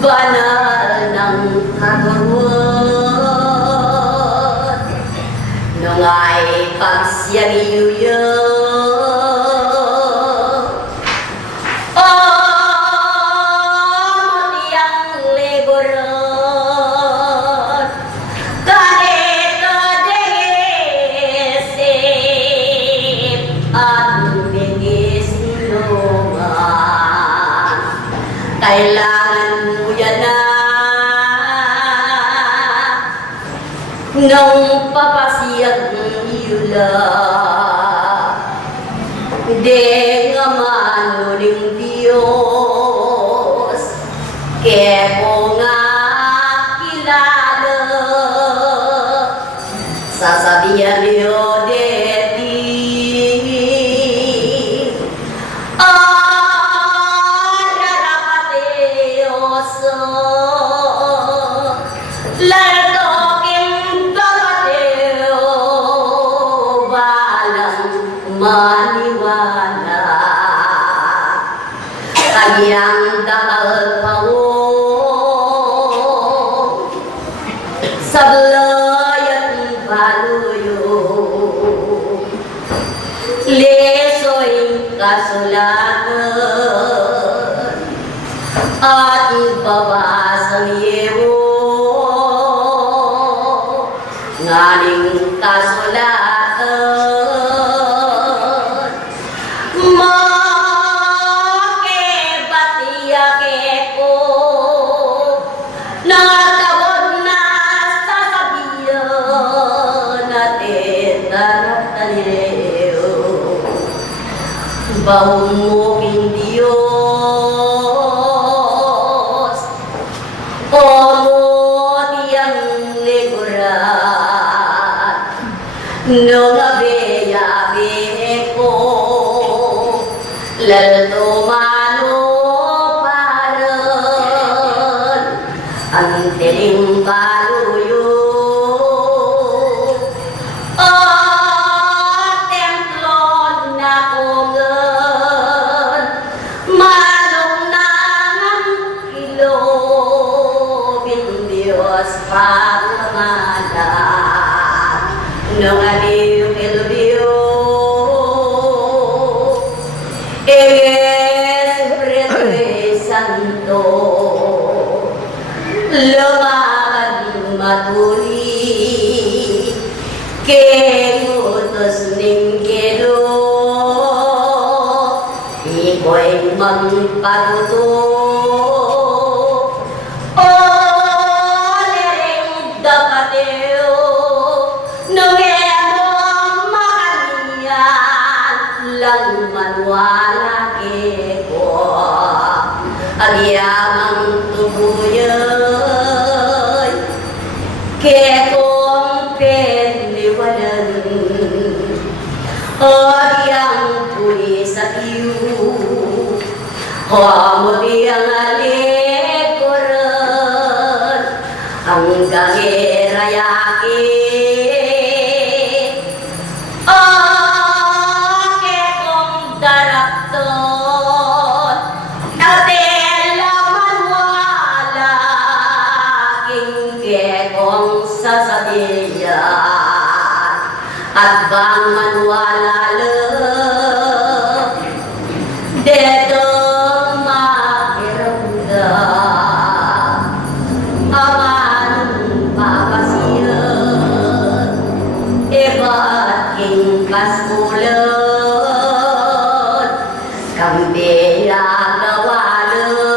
banal ng katuwad nung ay pagsiyagiyuyo kailangan mo yan na nung papasiyag yula de nga manuling Diyos kepo nga kilala sasabihan niyo maniwala kanyang dakal pawong sablayan baluyo lesoy kasulatan at babasang yewo nganing kasulatan Bahumuking Diyos o tiyang negurat nung abe-abe ko lalto mano paran ang tiling baluyo pagmamalan nung aliw kilbiyo Espiritu Santo lumakad matuli kengutos ning kelo iko'y magpatuto lang manwala ko agyamang tubuyan ketong penliwanan agyang puli sa iyo hamuli ang alikuran ang gagirayaki at bang manwala lang deto makiramdam aman papasiyan iba't king kasmulan kambila gawalan